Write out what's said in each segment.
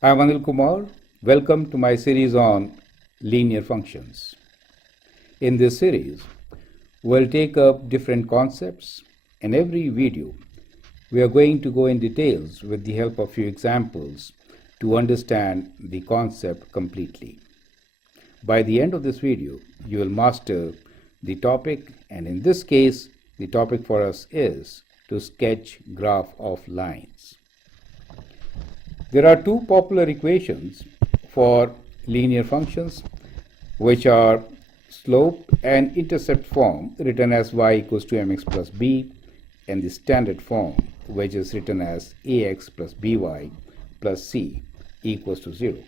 I'm Anil Kumar. Welcome to my series on linear functions. In this series, we'll take up different concepts. In every video, we are going to go in details with the help of few examples to understand the concept completely. By the end of this video, you will master the topic, and in this case, the topic for us is to sketch graph of lines. There are two popular equations for linear functions, which are slope and intercept form, written as y equals to mx plus b, and the standard form, which is written as ax plus by plus c equals to 0.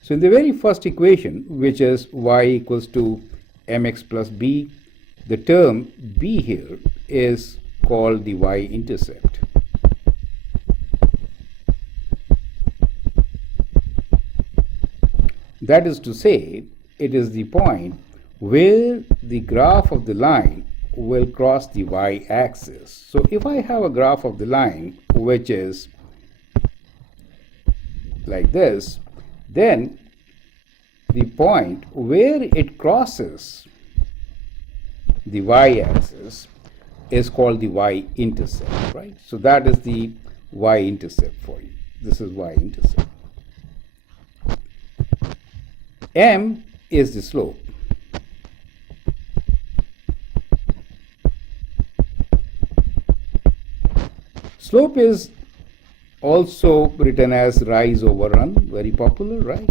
So in the very first equation, which is y equals to mx plus b, the term b here is called the y-intercept. That is to say, it is the point where the graph of the line will cross the y-axis. So if I have a graph of the line which is like this, then the point where it crosses the y-axis is called the y-intercept, right? So that is the y-intercept for you. This is y-intercept. M is the slope. Slope is also written as rise over run, very popular, right?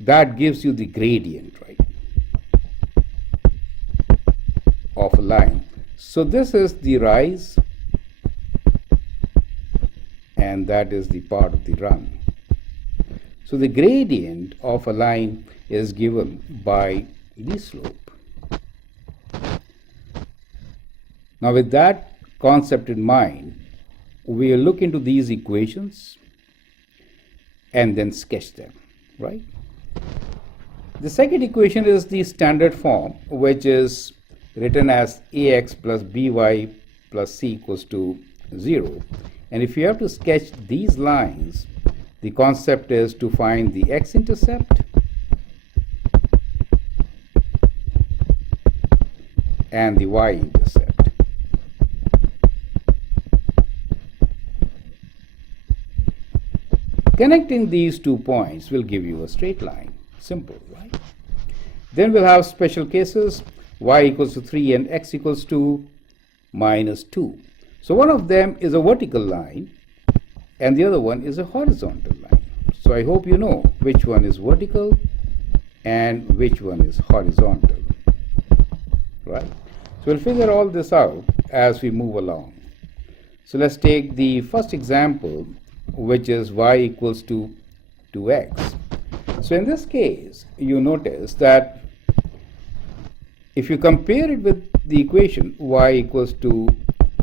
That gives you the gradient, right, of a line. So this is the rise, and that is the part of the run. So the gradient of a line is given by the slope. Now with that concept in mind, we will look into these equations and then sketch them, right? The second equation is the standard form, which is written as ax plus by plus c equals to 0. And if you have to sketch these lines, the concept is to find the x-intercept and the y-intercept. Connecting these 2 points will give you a straight line. Simple, right? Then we'll have special cases, y equals to 3 and x equals to minus 2. So one of them is a vertical line, and the other one is a horizontal line. So I hope you know which one is vertical and which one is horizontal, right? So we'll figure all this out as we move along. So let's take the first example, which is y equals to 2x. So in this case, you notice that if you compare it with the equation y equals to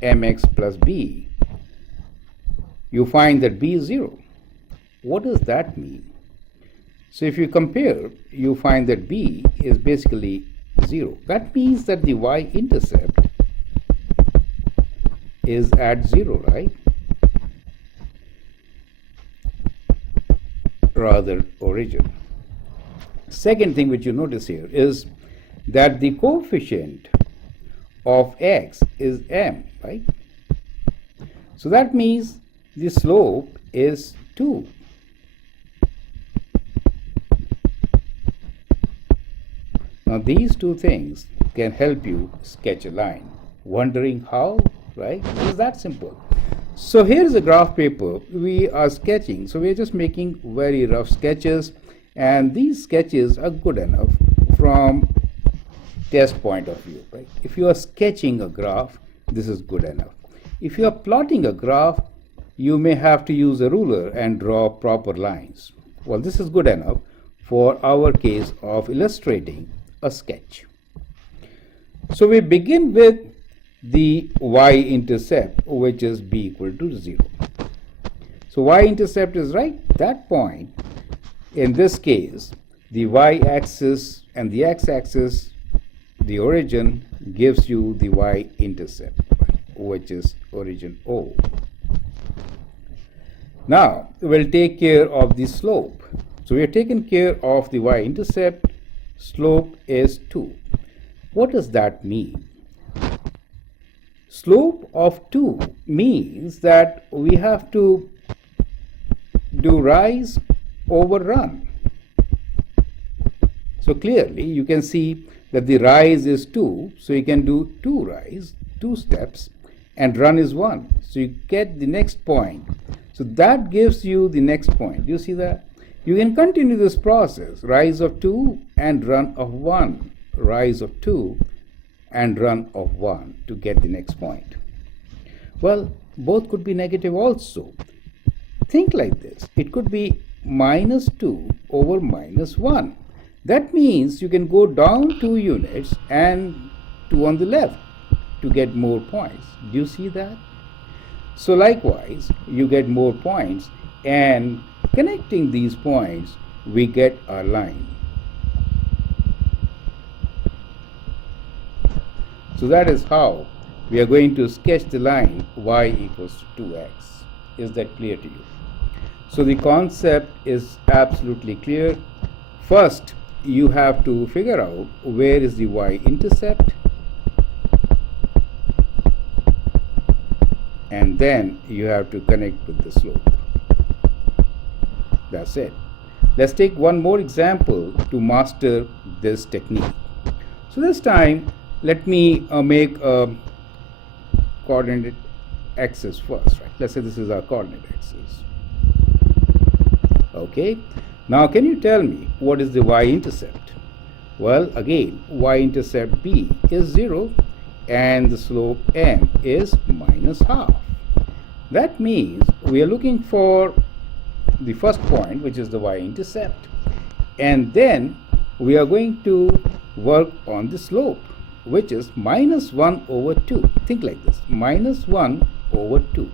mx plus b, you find that b is 0. What does that mean? So if you compare, you find that b is basically 0. That means that the y-intercept is at 0, right? Rather, origin. Second thing which you notice here is that the coefficient of x is m, right? So that means the slope is 2. Now these two things can help you sketch a line. Wondering how, right? It is that simple. So here's a graph paper we are sketching. So we're just making very rough sketches, and these sketches are good enough from test point of view, right? If you are sketching a graph, this is good enough. If you are plotting a graph, you may have to use a ruler and draw proper lines. Well, this is good enough for our case of illustrating a sketch. So we begin with the y-intercept, which is b equal to 0. So y-intercept is right that point. In this case, the y-axis and the x-axis, the origin gives you the y-intercept, which is origin O. Now we'll take care of the slope. So we have taken care of the y-intercept. Slope is 2. What does that mean? Slope of 2 means that we have to do rise over run. So clearly you can see that the rise is 2, so you can do 2 rise, 2 steps, and run is 1. So you get the next point. So that gives you the next point. Do you see that? You can continue this process, rise of 2 and run of 1, rise of 2 and run of 1 to get the next point. Well, both could be negative also. Think like this. It could be minus 2 over minus 1. That means you can go down 2 units and 2 on the left to get more points. Do you see that? So likewise, you get more points, and connecting these points, we get our line. So that is how we are going to sketch the line y equals to 2x. Is that clear to you? So the concept is absolutely clear. First, you have to figure out where is the y-intercept, and then you have to connect with the slope. That's it. Let's take one more example to master this technique. So this time, let me make a coordinate axis first, right? Let's say this is our coordinate axis. Okay. Now, can you tell me what is the y-intercept? Well, again, y-intercept b is 0 and the slope m is minus half. That means we are looking for the first point, which is the y-intercept, and then we are going to work on the slope, which is minus 1 over 2. Think like this, minus 1 over 2.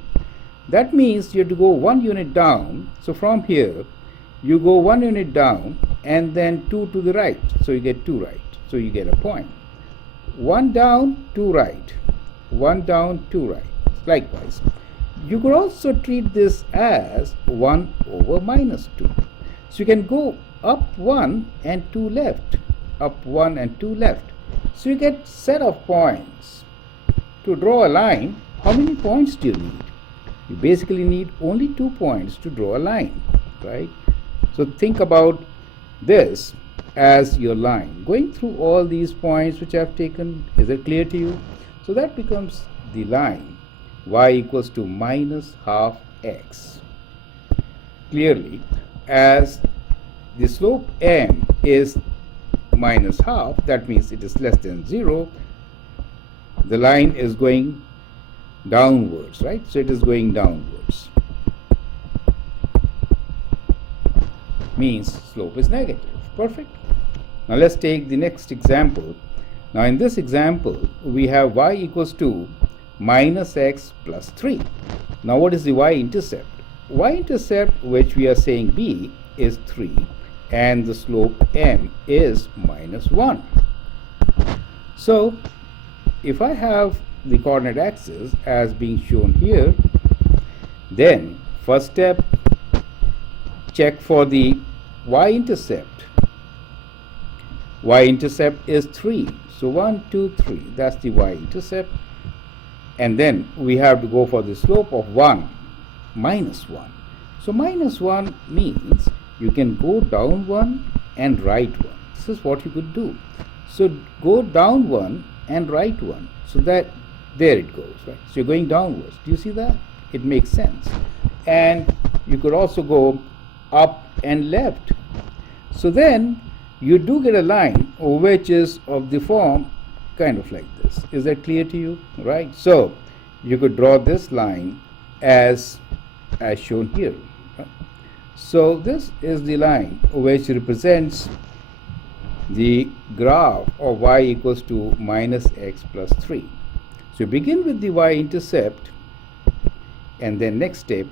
That means you have to go 1 unit down. So from here, you go 1 unit down and then 2 to the right. So you get 2 right. So you get a point. 1 down, 2 right. 1 down, 2 right. Likewise, you could also treat this as 1 over minus 2. So you can go up 1 and 2 left. Up 1 and 2 left. So you get set of points. To draw a line, how many points do you need? You basically need only 2 points to draw a line, right? So think about this as your line. Going through all these points which I have taken, is it clear to you? So that becomes the line, y equals to minus half x. Clearly, as the slope m is minus half, that means it is less than 0. The line is going downwards, right? So it is going downwards. Means slope is negative. Perfect. Now let's take the next example. Now in this example, we have y equals to minus x plus 3. Now what is the y-intercept? Y-intercept, which we are saying b, is 3, and the slope m is minus 1. So if I have the coordinate axis as being shown here, then first step, check for the y-intercept. Y-intercept is 3. So 1, 2, 3. That's the y-intercept. And then we have to go for the slope of 1, minus 1. So minus 1 means you can go down 1 and right 1. This is what you could do. So go down 1 and right 1. So that, there it goes, right? So you're going downwards. Do you see that? It makes sense. And you could also go up and left. So then you do get a line which is of the form kind of like this. Is that clear to you? Right? So you could draw this line as shown here. Right? So this is the line which represents the graph of y equals to minus x plus 3. So you begin with the y-intercept, and then next step,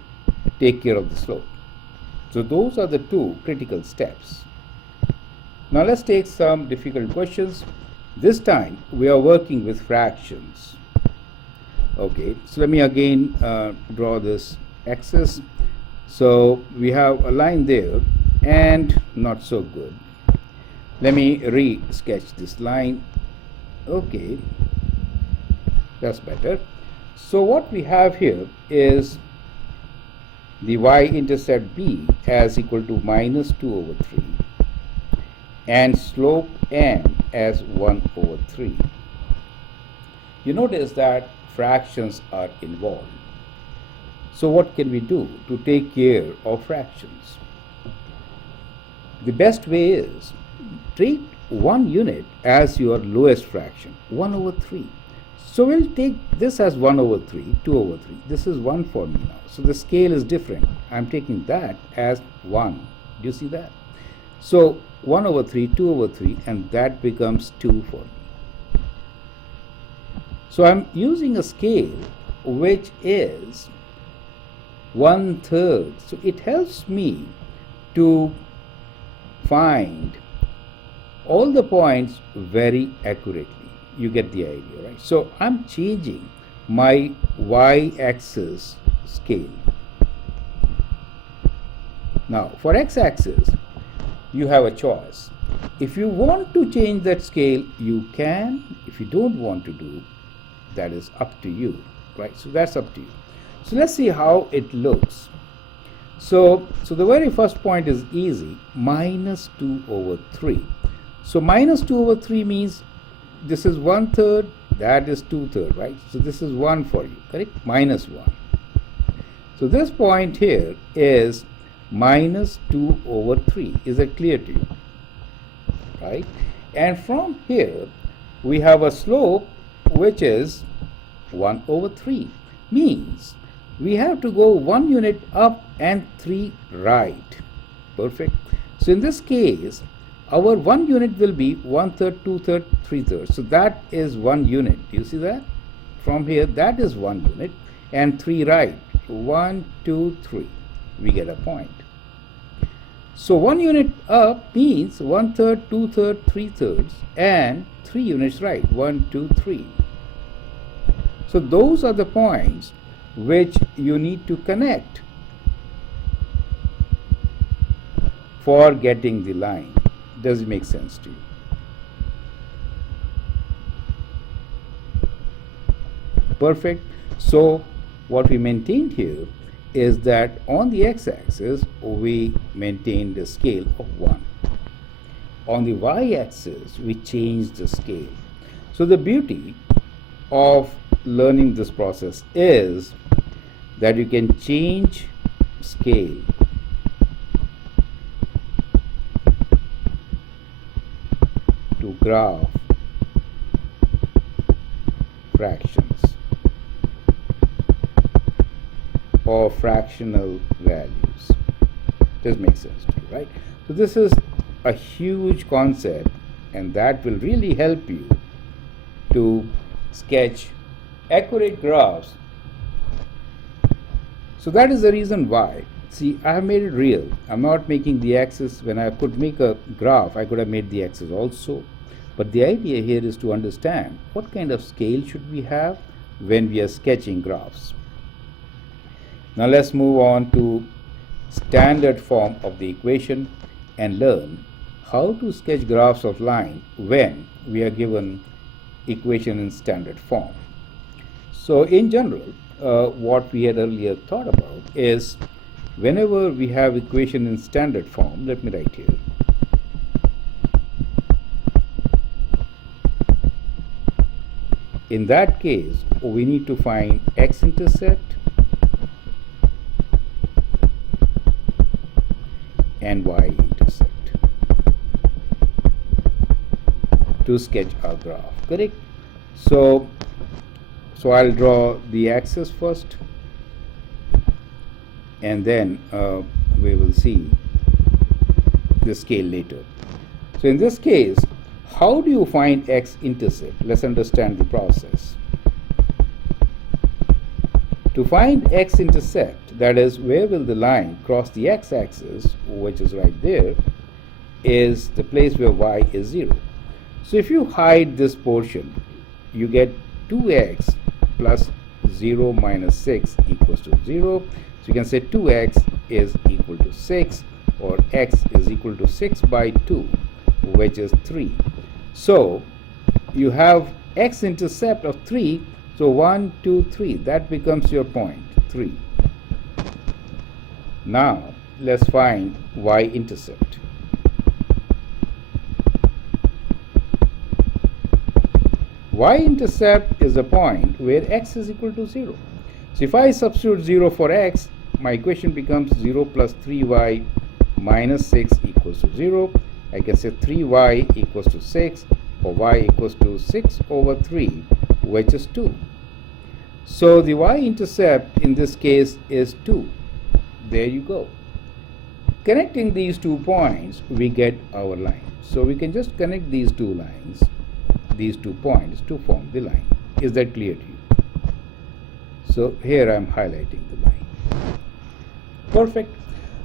take care of the slope. So those are the two critical steps. Now let's take some difficult questions. This time we are working with fractions. Okay, so let me again draw this axis. So we have a line there and not so good. Let me re-sketch this line. Okay, that's better. So what we have here is the y-intercept b as equal to minus 2 over 3 and slope n as 1 over 3. You notice that fractions are involved. So what can we do to take care of fractions? The best way is treat one unit as your lowest fraction, 1 over 3. So we'll take this as 1 over 3, 2 over 3. This is 1 for me now. So the scale is different. I'm taking that as 1. Do you see that? So 1 over 3, 2 over 3, and that becomes 2 for me. So I'm using a scale which is 1/3. So it helps me to find all the points very accurately. You get the idea, right? So I'm changing my y-axis scale. Now for x-axis, you have a choice. If you want to change that scale, you can. If you don't want to do, that is up to you, right? So that's up to you. So let's see how it looks. So the very first point is easy, minus 2 over 3. So minus 2 over 3 means this is 1/3, that is 2/3, right? So this is 1 for you, correct? Minus 1. So this point here is minus 2 over 3. Is that clear to you? Right? And from here, we have a slope which is 1 over 3. Means we have to go 1 unit up and 3 right. Perfect. So in this case, our 1 unit will be 1/3, 2/3, 3/3. So that is 1 unit. Do you see that? From here, that is 1 unit and 3 right. 1, 2, 3. We get a point. So 1 unit up means 1/3, 2/3, 3/3 and 3 units right. 1, 2, 3. So those are the points which you need to connect for getting the line. Does it make sense to you? Perfect. So what we maintained here is that on the x-axis we maintain the scale of 1. On the y-axis we change the scale. So the beauty of learning this process is that you can change scale to graph fractions or fractional values. This makes sense to you, right? So this is a huge concept, and that will really help you to sketch accurate graphs. So that is the reason why. See, I have made it real. I'm not making the axis. When I could make a graph, I could have made the axis also. But the idea here is to understand what kind of scale should we have when we are sketching graphs. Now let's move on to standard form of the equation and learn how to sketch graphs of line when we are given equation in standard form. So in general, what we had earlier thought about is whenever we have equation in standard form, let me write here. In that case, we need to find x-intercept and y-intercept to sketch our graph, correct? So I'll draw the axis first, and then we will see the scale later. So in this case, how do you find x-intercept? Let's understand the process. To find x-intercept, that is, where will the line cross the x-axis, which is right there, is the place where y is 0. So if you hide this portion, you get 2x plus 0 minus 6 equals to 0. So you can say 2x is equal to 6, or x is equal to 6 by 2, which is 3. So you have x-intercept of 3, so 1, 2, 3, that becomes your point, 3. Now let's find y-intercept. Y-intercept is a point where x is equal to 0. So if I substitute 0 for x, my equation becomes 0 plus 3y minus 6 equals to 0. I can say 3y equals to 6, or y equals to 6 over 3, which is 2. So the y-intercept in this case is 2. There you go. Connecting these 2 points, we get our line. So we can just connect these 2 lines, these 2 points, to form the line. Is that clear to you? So here I am highlighting the line. Perfect.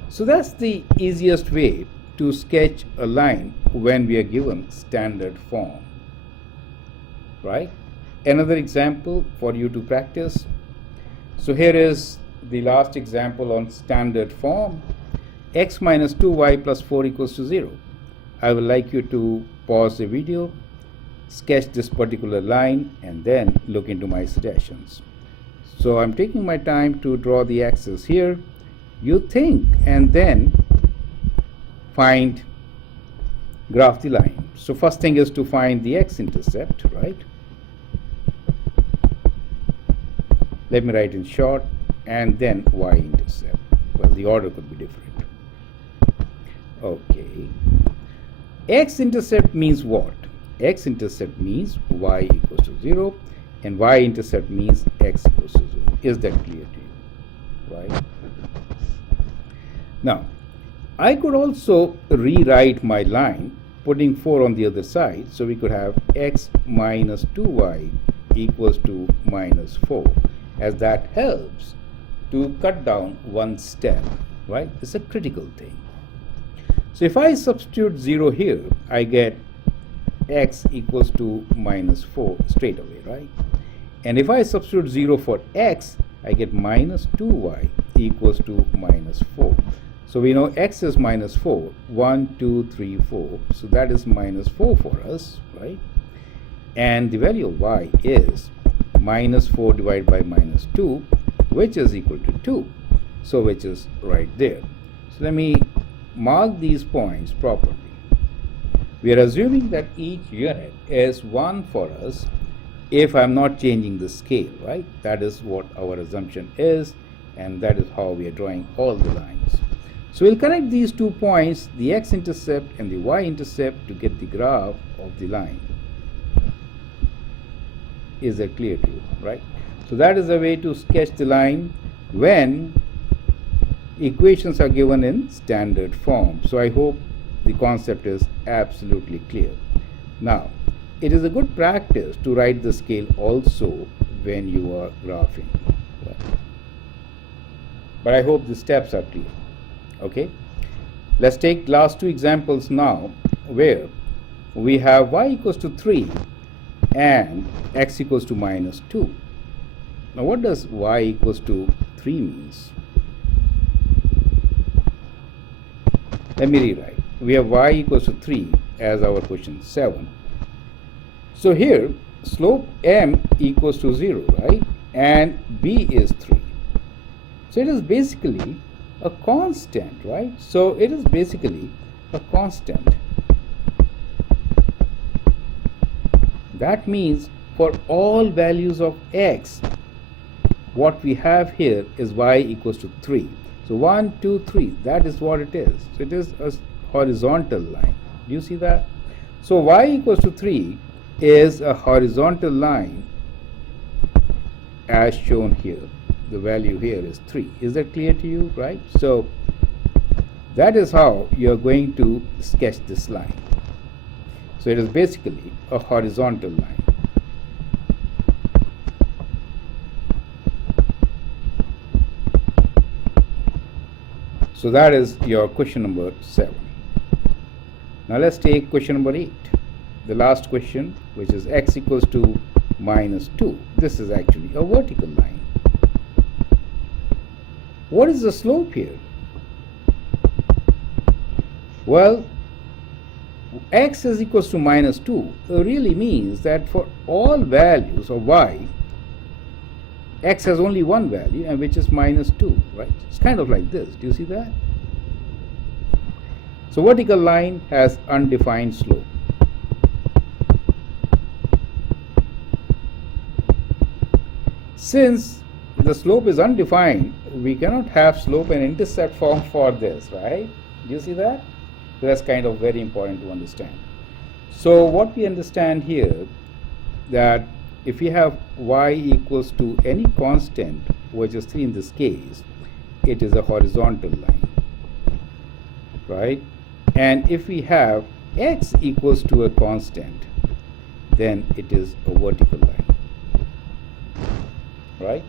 So that's the easiest way to sketch a line when we are given standard form, right? Another example for you to practice. So here is the last example on standard form. X minus 2y plus 4 equals to 0. I would like you to pause the video, sketch this particular line, and then look into my suggestions. So I'm taking my time to draw the axis here. You think and then graph the line. So first thing is to find the x-intercept, right? Let me write in short, and then y-intercept. Well, the order could be different. Okay. X-intercept means what? X-intercept means y equals to 0, and y-intercept means x equals to 0. Is that clear to you? Right? Now, I could also rewrite my line putting 4 on the other side, so we could have x minus 2y equals to minus 4, as that helps to cut down one step, right? It's a critical thing. So if I substitute 0 here, I get x equals to minus 4 straight away, right? And if I substitute 0 for x, I get minus 2y equals to minus 4. So we know x is minus 4, 1, 2, 3, 4. So that is minus 4 for us, right? And the value of y is minus 4 divided by minus 2, which is equal to 2. So which is right there. So let me mark these points properly. We are assuming that each unit is 1 for us if I'm not changing the scale, right? That is what our assumption is, and that is how we are drawing all the lines. So we'll connect these 2 points, the x-intercept and the y-intercept, to get the graph of the line. Is that clear to you, right? So that is a way to sketch the line when equations are given in standard form. So I hope the concept is absolutely clear. Now, it is a good practice to write the scale also when you are graphing. Right? But I hope the steps are clear. Okay, let's take last 2 examples now, where we have y equals to 3 and x equals to minus 2. Now what does y equals to 3 means? Let me rewrite. We have y equals to 3 as our question 7. So here slope m equals to 0, right? And b is 3. So it is basically a constant, right? So it is basically a constant. That means for all values of x, what we have here is y equals to 3. So 1, 2, 3, that is what it is. So it is a horizontal line. Do you see that? So y equals to 3 is a horizontal line as shown here. The value here is 3. Is that clear to you, right? So that is how you are going to sketch this line. So it is basically a horizontal line. So that is your question number 7. Now let's take question number 8. The last question, which is x equals to minus 2. This is actually a vertical line. What is the slope here? Well, x is equals to minus 2 really means that for all values of y, x has only one value, and which is minus 2, right? It's kind of like this. Do you see that? So vertical line has undefined slope. Since the slope is undefined, we cannot have slope and intercept form for this, right? Do you see that? So that's kind of very important to understand. So what we understand here, that if we have y equals to any constant, which is 3 in this case, it is a horizontal line, right? And if we have x equals to a constant, then it is a vertical line, right?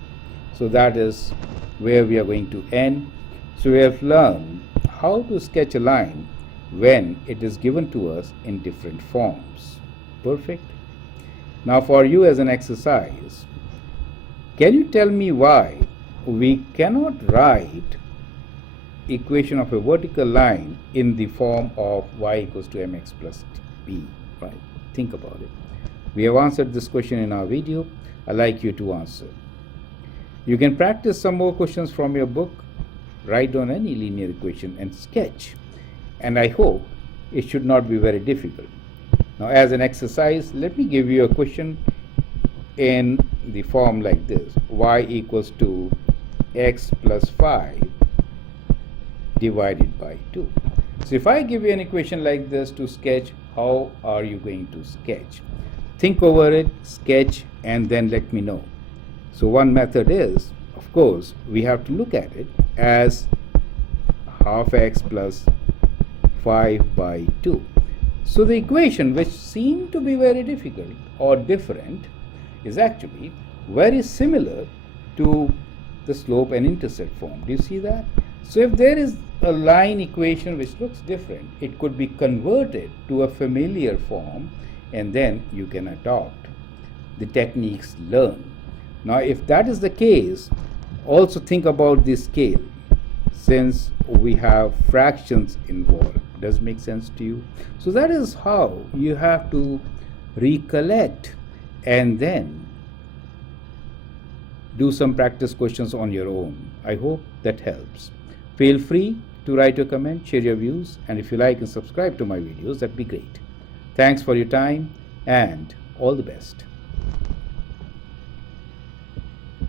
So that is where we are going to end. So we have learned how to sketch a line when it is given to us in different forms. Perfect. Now for you as an exercise, can you tell me why we cannot write equation of a vertical line in the form of y equals to mx plus b, right? Think about it. We have answered this question in our video. I'd like you to answer. You can practice some more questions from your book, write down any linear equation and sketch. And I hope it should not be very difficult. Now as an exercise, let me give you a question in the form like this: y equals to x plus 5 divided by 2. So if I give you an equation like this to sketch, how are you going to sketch? Think over it, sketch, and then let me know. So one method is, of course, we have to look at it as half x plus 5 by 2. So the equation, which seemed to be very difficult or different, is actually very similar to the slope and intercept form. Do you see that? So if there is a line equation which looks different, it could be converted to a familiar form, and then you can adopt the techniques learned. Now if that is the case, also think about the scale, since we have fractions involved. Does it make sense to you? So that is how you have to recollect and then do some practice questions on your own. I hope that helps. Feel free to write a comment, share your views, and if you like and subscribe to my videos, that'd be great. Thanks for your time and all the best.